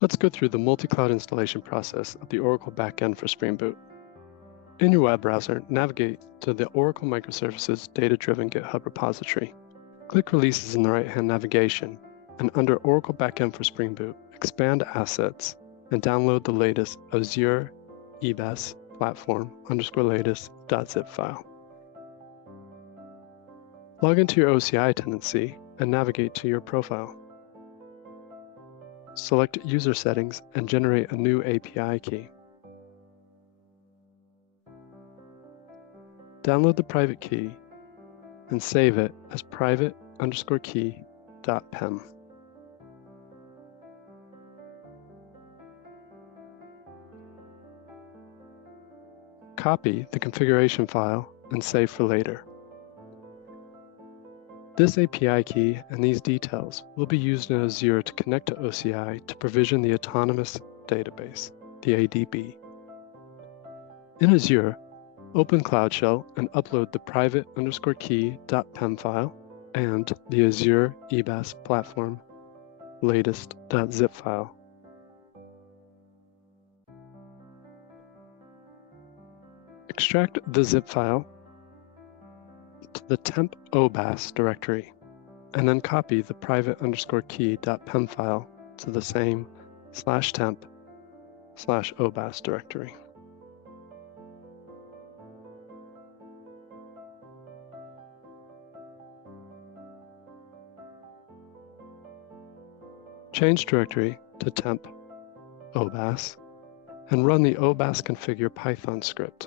Let's go through the multi-cloud installation process of the Oracle Backend for Spring Boot. In your web browser, navigate to the Oracle Microservices Data-Driven GitHub repository. Click Releases in the right-hand navigation, and under Oracle Backend for Spring Boot, expand Assets and download the latest Azure EBS platform_latest.zip file. Log into your OCI tenancy and navigate to your profile. Select User Settings and generate a new API key. Download the private key and save it as private_key.pem. Copy the configuration file and save for later. This API key and these details will be used in Azure to connect to OCI to provision the Autonomous Database, the ADB. In Azure, open Cloud Shell and upload the private_key.pem file and the Azure EBS platform latest.zip file. Extract the zip file to the temp obas directory, and then copy the private_key.pem file to the same /temp/obas directory. Change directory to temp obas and run the obas configure Python script.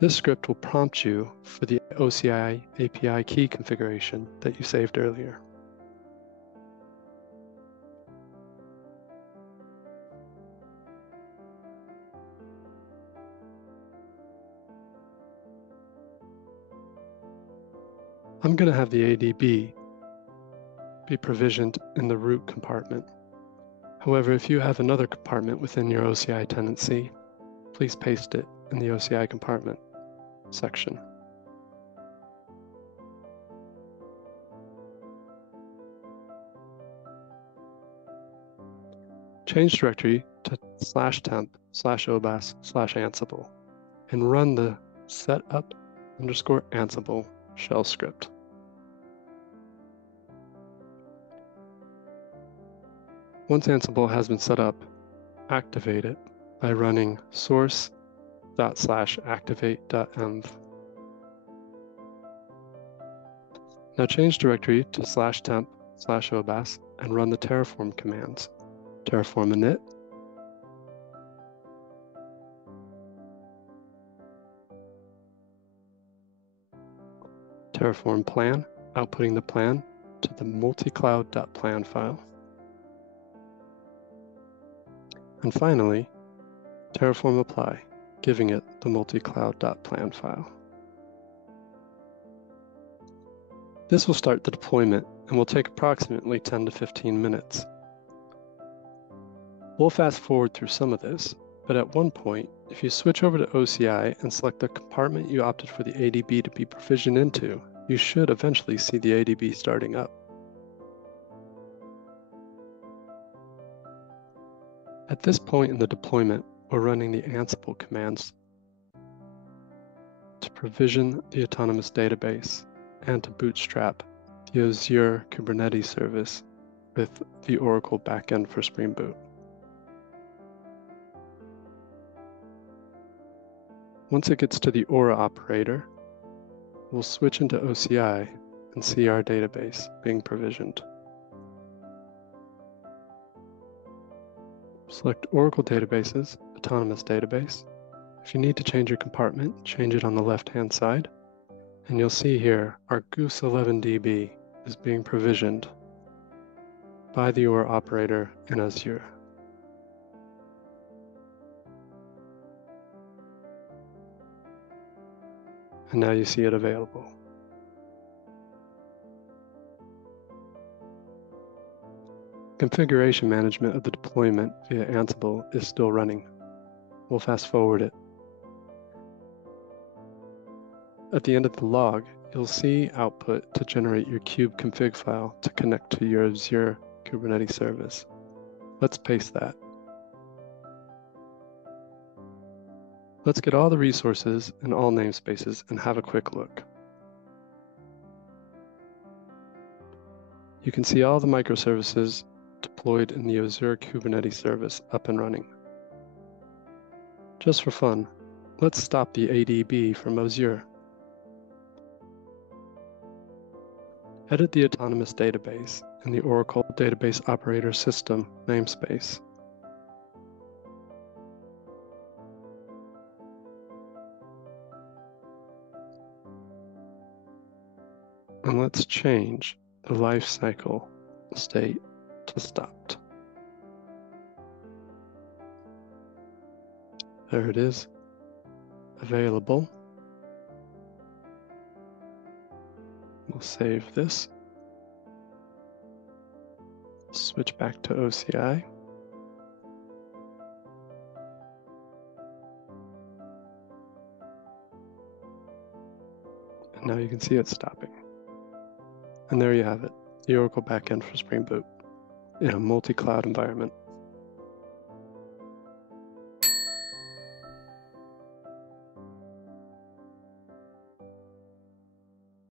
This script will prompt you for the OCI API key configuration that you saved earlier. I'm going to have the ADB be provisioned in the root compartment. However, if you have another compartment within your OCI tenancy, please paste it in the OCI compartment section. Change directory to /temp/obas/ansible and run the setup_ansible shell script. Once Ansible has been set up, activate it by running source./activate.env. Now change directory to /temp/obas and run the Terraform commands. Terraform init, Terraform plan, outputting the plan to the multicloud.plan file. And finally, Terraform apply, giving it the multicloud.plan file. This will start the deployment and will take approximately 10 to 15 minutes. We'll fast forward through some of this, but at one point, if you switch over to OCI and select the compartment you opted for the ADB to be provisioned into, you should eventually see the ADB starting up. At this point in the deployment, we're running the Ansible commands to provision the Autonomous Database and to bootstrap the Azure Kubernetes service with the Oracle Backend for Spring Boot. Once it gets to the Aura operator, we'll switch into OCI and see our database being provisioned. Select Oracle Databases, Autonomous Database. If you need to change your compartment, change it on the left-hand side. And you'll see here our Goose 11DB is being provisioned by the Aura operator in Azure. And now you see it available. Configuration management of the deployment via Ansible is still running. We'll fast forward it. At the end of the log, you'll see output to generate your kube config file to connect to your Azure Kubernetes service. Let's paste that. Let's get all the resources and all namespaces and have a quick look. You can see all the microservices deployed in the Azure Kubernetes service up and running. Just for fun, let's stop the ADB from Azure. Edit the autonomous database in the Oracle Database Operator System namespace. And let's change the lifecycle state to stopped. There it is, available. We'll save this. Switch back to OCI. And now you can see it stopping. And there you have it, the Oracle Backend for Spring Boot in a multi-cloud environment.